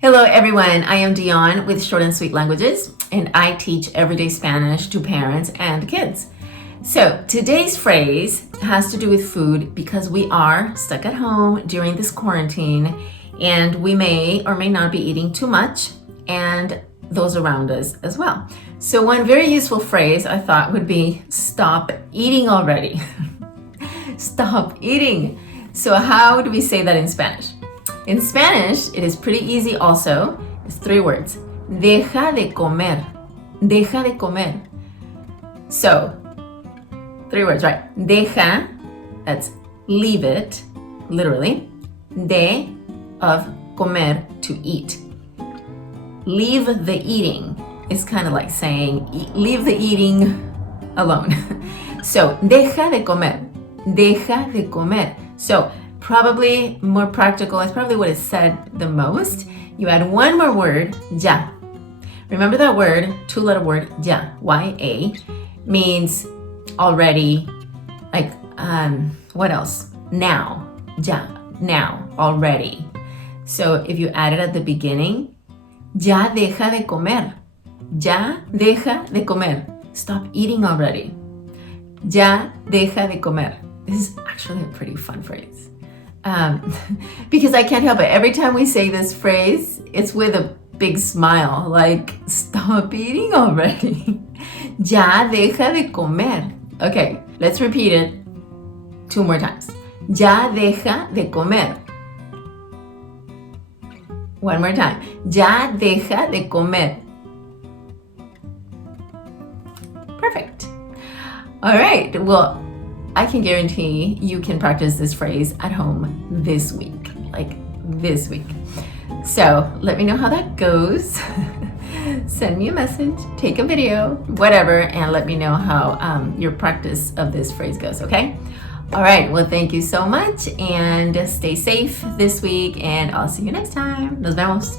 Hello everyone, I am Dionne with Short and Sweet Languages, and I teach everyday Spanish to parents and kids. So today's phrase has to do with food because we are stuck at home during this quarantine and we may or may not be eating too much, and those around us as well. So one very useful phrase I thought would be stop eating already. Stop eating. So how do we say that in Spanish? In Spanish, it is pretty easy also. It's 3 words. Deja de comer. Deja de comer. So, 3 words, right? Deja, that's leave it, literally. De, of comer, to eat. Leave the eating is kind of like saying leave the eating alone. So, deja de comer. Deja de comer. So, probably more practical, it's probably what is said the most. You add one more word, ya. Remember that word, 2-letter word, ya, Y-A, means already, like, what else? Now, ya, now, already. So if you add it at the beginning, ya deja de comer. Ya deja de comer. Stop eating already. Ya deja de comer. This is actually a pretty fun phrase. Because I can't help it. Every time we say this phrase, it's with a big smile, like, stop eating already. Ya deja de comer. Okay, let's repeat it 2 more times. Ya deja de comer. 1 more time. Ya deja de comer. Perfect. All right, well, I can guarantee you can practice this phrase at home this week, like this week. So let me know how that goes. Send me a message, take a video, whatever, and let me know how your practice of this phrase goes, okay? All right, well, thank you so much, and stay safe this week, and I'll see you next time. Nos vemos.